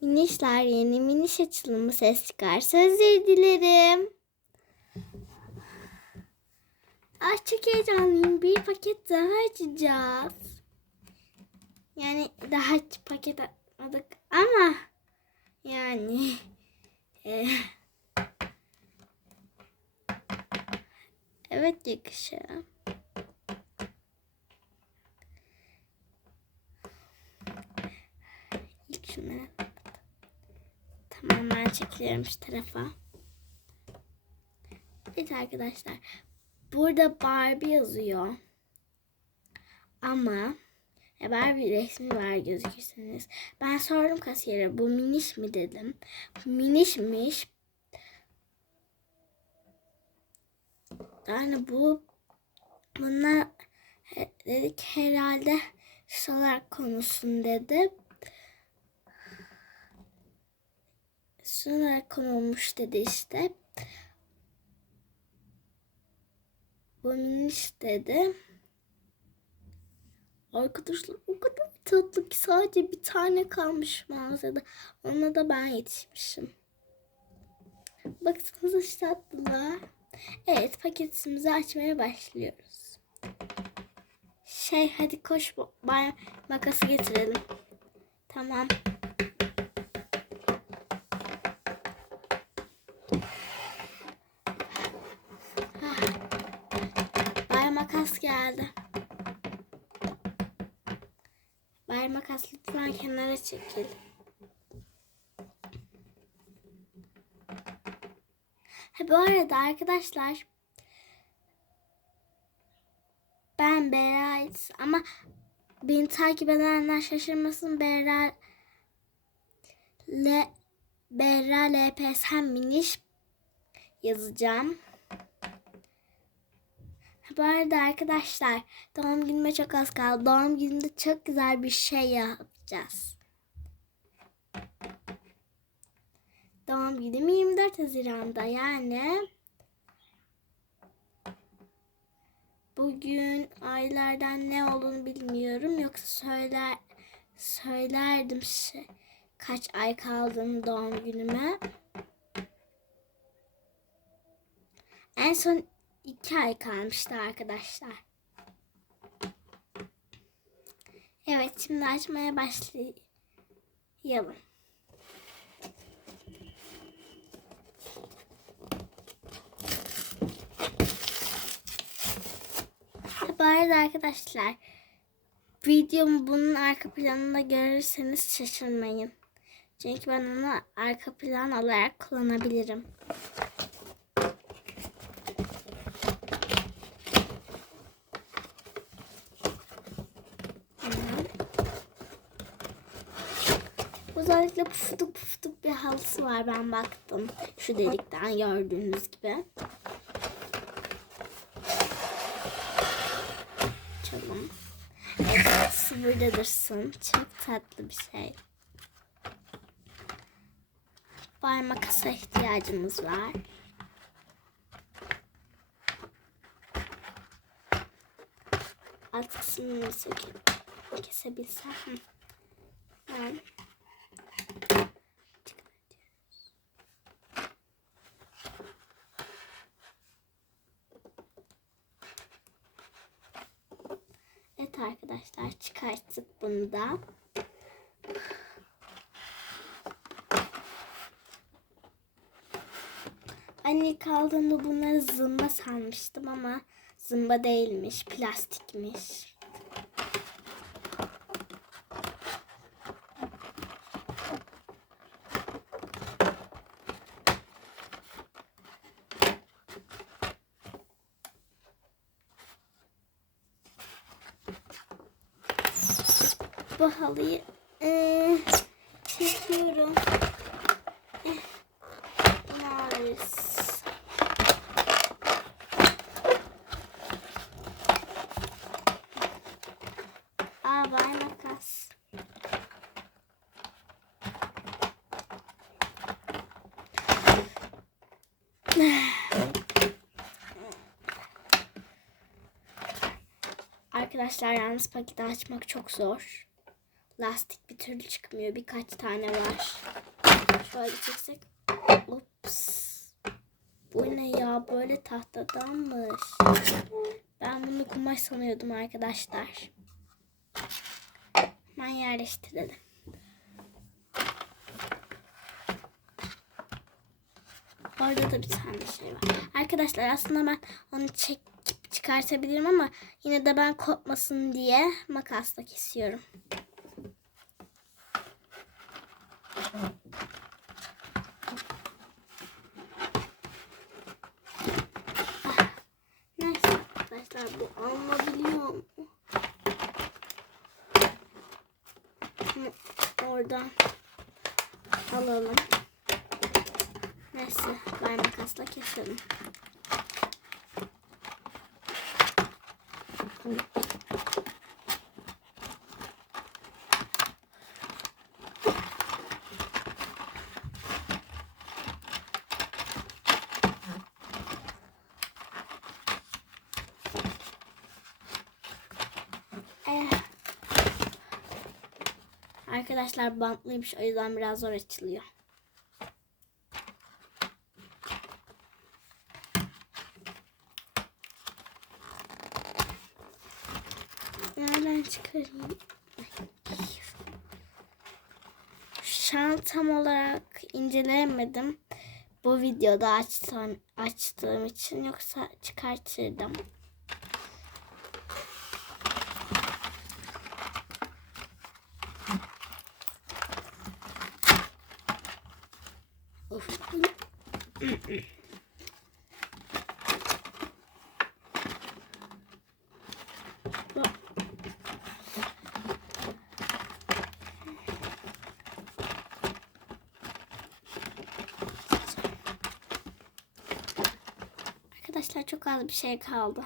Minişler yeni miniş açılımı ses çıkarsa özür dilerim. Ay çok heyecanlıyım. Bir paket daha açacağız. Yani daha hiç paket atmadık ama yani e, evet yakışır. İlk şunları Ben çekiliyorum şu tarafa. Evet arkadaşlar. Burada Barbie yazıyor. Ama e, Barbie resmi var gözükürseniz. Ben sordum kasiyere bu miniş mi dedim. Minişmiş. Yani bu bunlar dedik herhalde solar konusun dedi. Sonra konulmuş dedi işte. Bu miniş dedi. Arkadaşlar o kadar tatlı ki sadece bir tane kalmış mağazada. Ona da ben yetişmişim. Baksanıza şu tatlılar. Evet paketimizi açmaya başlıyoruz. Şey hadi koş bay makası getirelim. Tamam. Bay makas geldi. Bay makas lütfen kenara çekil. Ha, bu arada arkadaşlar ben Berat ama beni takip edenler şaşırmasın Berra Le Berra LPS miniş yazacağım. Bu arada arkadaşlar doğum günüme çok az kaldı. Doğum günümde çok güzel bir şey yapacağız. Doğum günüm 24 Haziran'da yani bugün aylardan ne olduğunu bilmiyorum. Yoksa söyler söylerdim şey, kaç ay kaldığını doğum günüme. En son iki ay kalmıştı arkadaşlar. Evet şimdi açmaya başlayalım. Bu arada arkadaşlar videomu bunun arka planında görürseniz şaşırmayın. Çünkü ben onu arka plan olarak kullanabilirim. Özellikle pufuduk pufuduk bir halısı var ben baktım. Şu delikten gördüğünüz gibi. Açalım. Dursun. Çok tatlı bir şey. Var makasa ihtiyacımız var. Alt kısmını. Kesebilsem. Ben Evet arkadaşlar çıkarttık bunu da. Anne kaldığında bunları zımba sanmıştım ama zımba değilmiş, plastikmiş. Bu halıyı eee, çekiyorum. Makas. Arkadaşlar yalnız paketi açmak çok zor. Lastik bir türlü çıkmıyor. Birkaç tane var. Şöyle çeksek. Ups. Bu ne ya? Böyle tahtadanmış. Ben bunu kumaş sanıyordum arkadaşlar. Hemen yerleştirelim. Orada da bir tane şey var. Arkadaşlar aslında ben onu çekip çıkartabilirim ama yine de ben kopmasın diye makasla kesiyorum. Ah, Neyse arkadaşlar bu alınabiliyor mu? Oradan alalım. Neyse ben makasla keselim. Arkadaşlar bantlıymış o yüzden biraz zor açılıyor. Nereden çıkarayım? Şu tam olarak inceleyemedim. Bu videoda açtığım, açtığım için yoksa çıkartırdım. Of. Arkadaşlar çok az bir şey kaldı.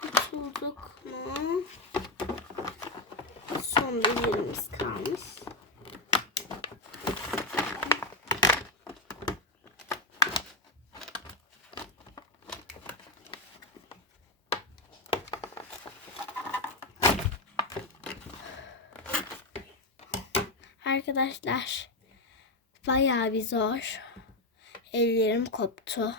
Kurtulduk mu? Son bir yerimiz kalmış. Arkadaşlar bayağı bir zor. Ellerim koptu.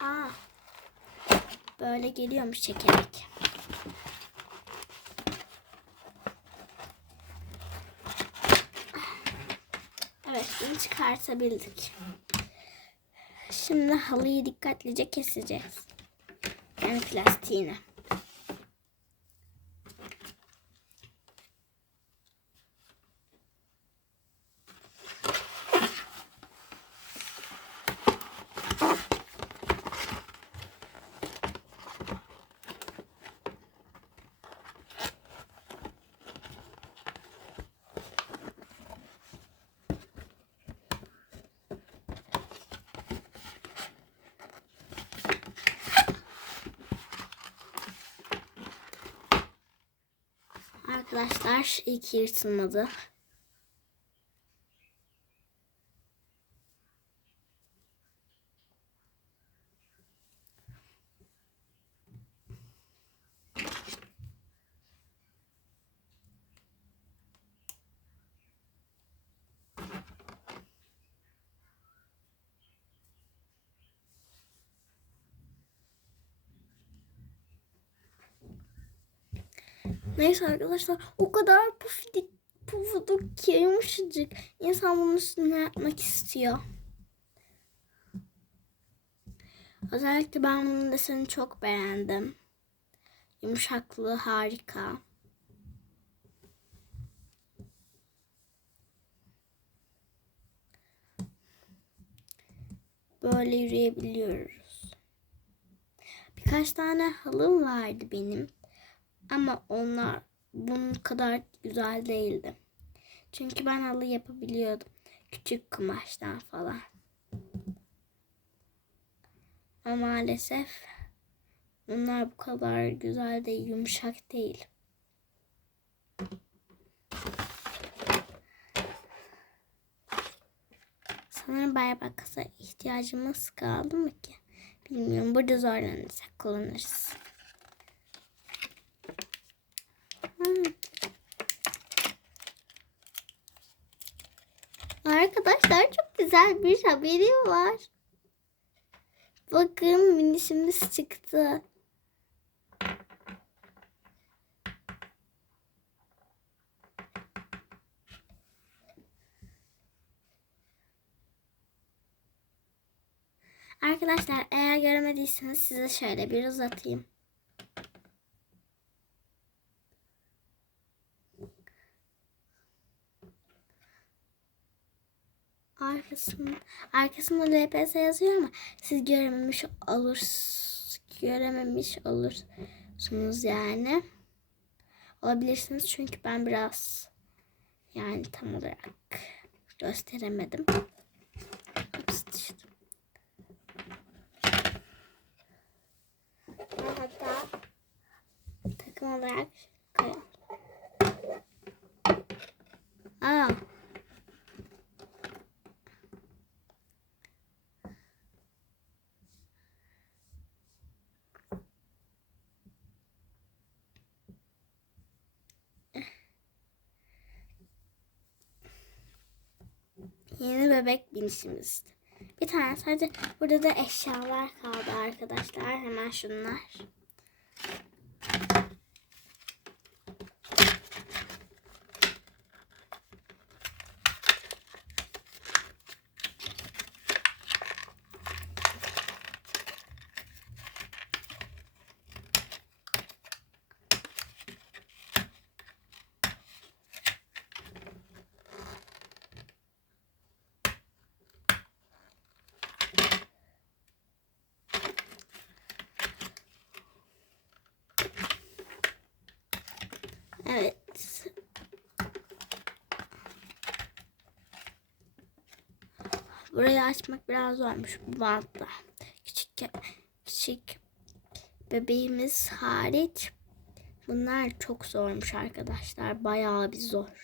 Aa, böyle geliyormuş çekerek. Evet, bunu çıkartabildik. Şimdi halıyı dikkatlice keseceğiz. Yani plastiğini. Arkadaşlar ilk yırtılmadı. Neyse arkadaşlar o kadar pufidik, pufuduk ki yumuşacık. İnsan bunun üstüne yapmak istiyor. Özellikle ben bunun desenini çok beğendim. Yumuşaklığı harika. Böyle yürüyebiliyoruz. Birkaç tane halım vardı benim. Ama onlar bunun kadar güzel değildi. Çünkü ben halı yapabiliyordum. Küçük kumaştan falan. Ama maalesef Bunlar bu kadar güzel değil, yumuşak değil. Sanırım Baybakas'a ihtiyacımız kaldı mı ki? Bilmiyorum. Burada zorlanırsak kullanırız. Arkadaşlar çok güzel bir haberim var. Bakın minişimiz çıktı. Arkadaşlar eğer görmediyseniz size şöyle bir uzatayım. Arkasında, arkasında LPS yazıyor ama siz görememiş olur görememiş olursunuz yani. Olabilirsiniz çünkü ben biraz yani tam olarak gösteremedim. Ups, düştüm. Hatta takım olarak koyalım. Aa. Yeni bebek binişimiz. Bir tane sadece burada da eşyalar kaldı arkadaşlar. Hemen şunlar. Evet. Burayı açmak biraz zormuş bu bantla. Küçük küçük bebeğimiz hariç bunlar çok zormuş arkadaşlar. Bayağı bir zor.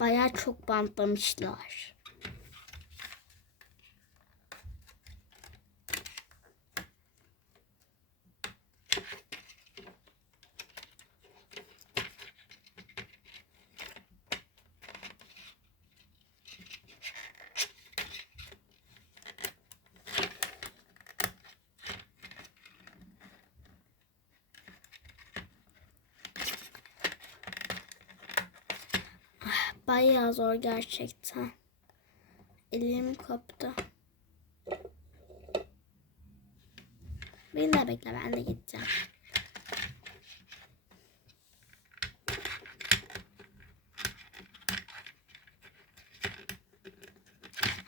Bayağı çok bantlamışlar. Bayağı zor gerçekten. Elim koptu. Beni de bekle ben de gideceğim.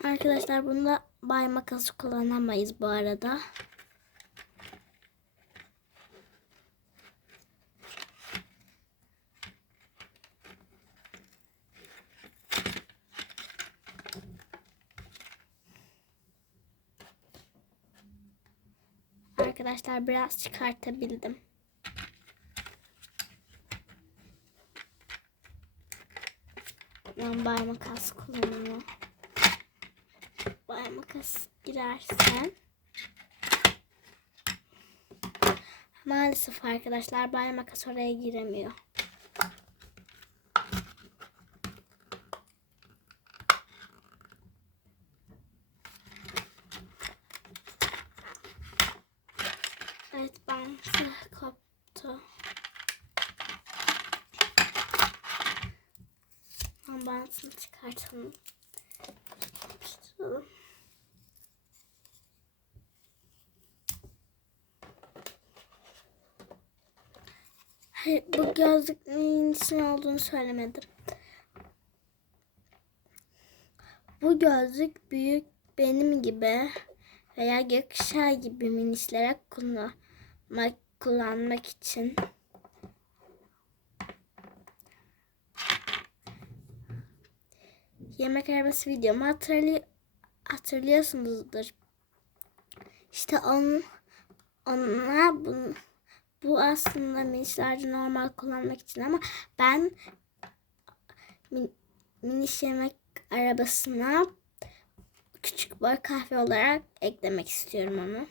Arkadaşlar bunda bay makası kullanamayız bu arada. Arkadaşlar biraz çıkartabildim. Ben bay makas kullanıyorum. Bay makas girersen Maalesef arkadaşlar bay makas oraya giremiyor. Evet bantı koptu. Ben çıkartalım. Yapıştıralım. Hayır, bu gözlük neyin için olduğunu söylemedim. Bu gözlük büyük benim gibi veya gökkuşağı gibi minişlere kullanmak, kullanmak için yemek arabası videomu hatırlay hatırlıyorsunuzdur. İşte onun ona bu, bu aslında minişlerde normal kullanmak için ama ben min, miniş yemek arabasına küçük boy kahve olarak eklemek istiyorum onu.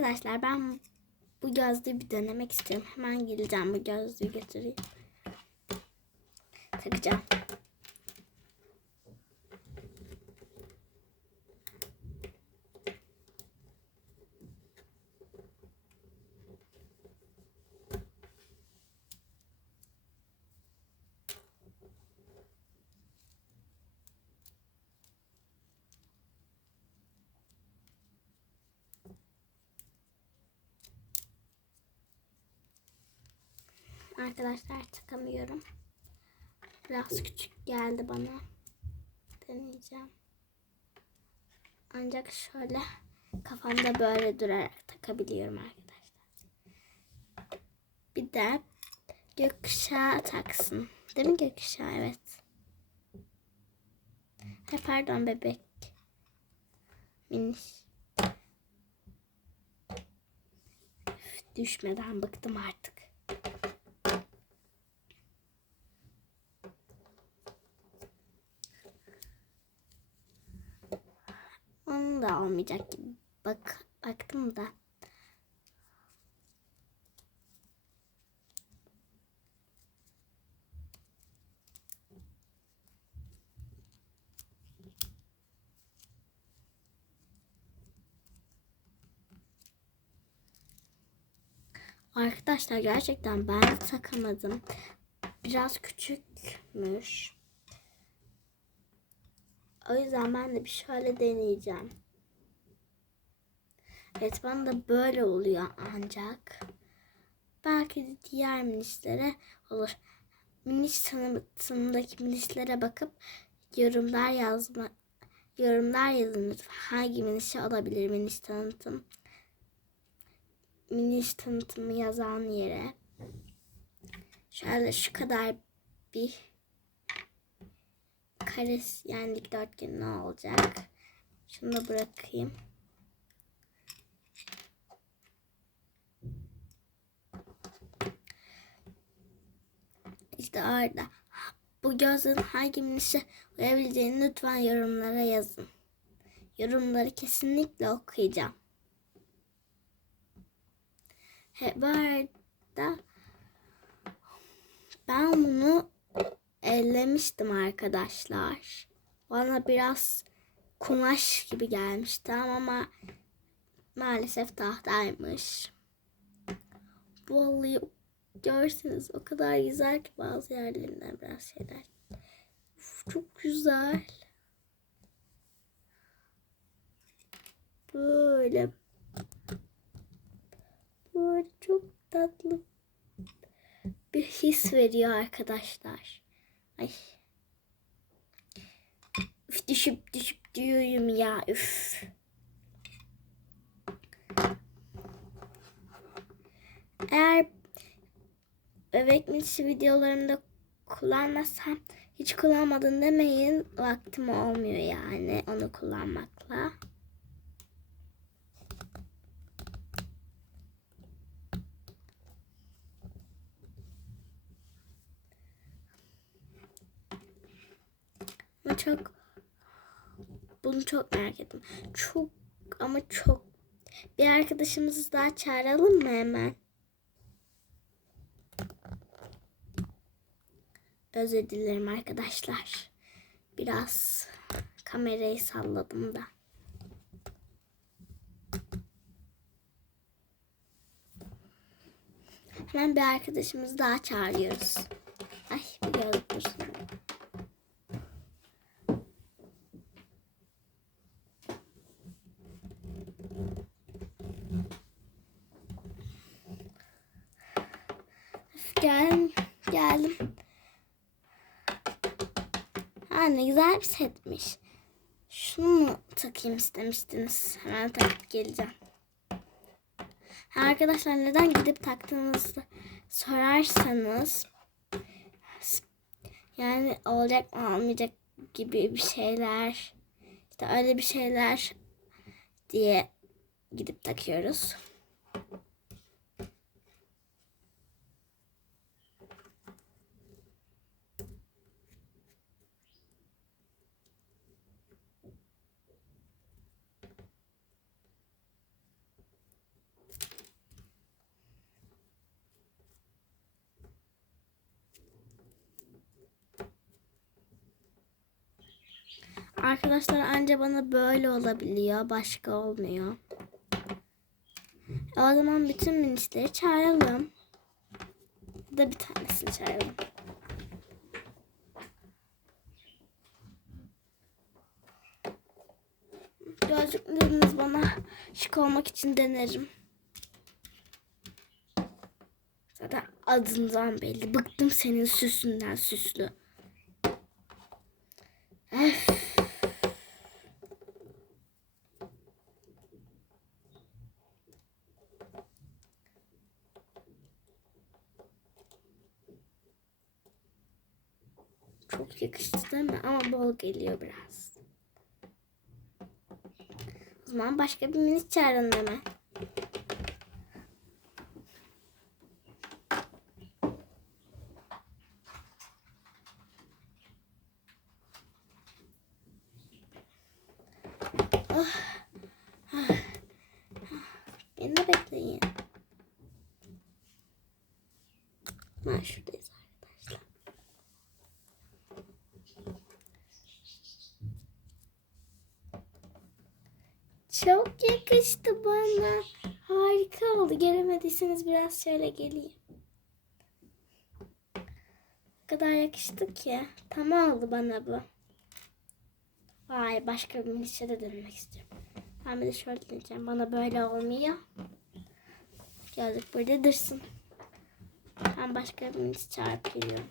Arkadaşlar ben bu gözlüğü bir denemek istiyorum. Hemen geleceğim bu gözlüğü götüreyim. Takacağım. Arkadaşlar takamıyorum. Biraz küçük geldi bana. Deneyeceğim. Ancak şöyle kafamda böyle durarak takabiliyorum arkadaşlar. Bir de gökkuşağı taksın. Değil mi gökkuşağı? Evet. He, pardon bebek. Miniş. Üf, düşmeden bıktım artık. Onun da olmayacak gibi. Bak, baktım da. Arkadaşlar gerçekten ben takamadım. Biraz küçükmüş. O yüzden ben de bir şöyle deneyeceğim. Evet bana da böyle oluyor ancak. Belki de diğer minişlere olur. Miniş tanıtımındaki minişlere bakıp yorumlar yazma yorumlar yazın lütfen. Hangi minişi olabilir miniş tanıtım? Miniş tanıtımı yazan yere. Şöyle şu kadar bir karesi yani dikdörtgen ne olacak? Şunu da bırakayım. İşte orada. Bu gözün hangi minişe uyabileceğini lütfen yorumlara yazın. Yorumları kesinlikle okuyacağım. He, bu ben bunu ellemiştim arkadaşlar. Bana biraz kumaş gibi gelmişti ama maalesef tahtaymış. Vallahi görseniz o kadar güzel ki bazı yerlerinden biraz şeyler. Uf, çok güzel. Böyle böyle çok tatlı bir his veriyor arkadaşlar. Ay. Üf, düşüp düşüp diyorum ya. Üf. Eğer bebek minisi videolarımda kullanmasam hiç kullanmadın demeyin. Vaktim olmuyor yani onu kullanmakla. Ama çok bunu çok merak ettim. Çok ama çok bir arkadaşımızı daha çağıralım mı hemen? Özür dilerim arkadaşlar. Biraz Kamerayı salladım da. Hemen bir arkadaşımızı daha çağırıyoruz. Ay bir gözlük dursun. Üf, Geldim, geldim. Ha ne güzel bir setmiş. Şunu mu takayım istemiştiniz? Hemen takıp geleceğim. Arkadaşlar neden gidip taktığınızı sorarsanız yani olacak mı olmayacak gibi bir şeyler işte öyle bir şeyler diye gidip takıyoruz. Arkadaşlar anca bana böyle olabiliyor. Başka olmuyor. O zaman bütün minisleri çağıralım. Da bir tanesini çağıralım. Gözlükleriniz bana şık olmak için denerim. Zaten adından belli. Bıktım senin süsünden süslü. Öf. Çok yakıştı değil mi? Ama bol geliyor biraz. O zaman başka bir minik çağırın hemen. Beni de bekleyin. Ben şuradayız arkadaşlar. Yakıştı bana. Harika oldu. Gelemediyseniz biraz şöyle geleyim. O kadar yakıştı ki. Tam oldu bana bu. Vay başka bir minişe de denemek istiyorum. Ben bir de şöyle deneyeceğim. Bana böyle olmuyor. Gözlük burada dursun. Ben başka bir geliyorum.